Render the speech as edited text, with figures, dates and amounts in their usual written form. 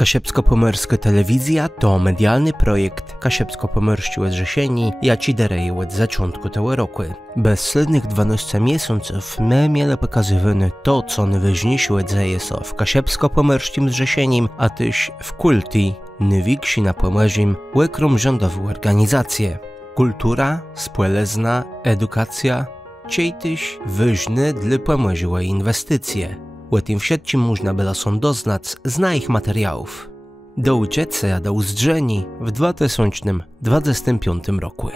Kasiepsko-Pomorska telewizja to medialny projekt Kasiepsko-Pomorszczy od Rzesieni, jaci dereje od zaczątku tego roku. Bez slednych 12 miesięcy my mieli pokazywane to, co najważniejsze dzieje się w Kasiepsko-Pomorszczym Rzesienim, a też w kulti, najwięksi na Pomorzim, łekrom rządowe organizacje. Kultura, społeczna, edukacja, czyli też ważne dla Pomorza inwestycje. O tym wszystkim można było doznać z ich materiałów. Do ucieczki a do uzdrzeni w 2025 roku.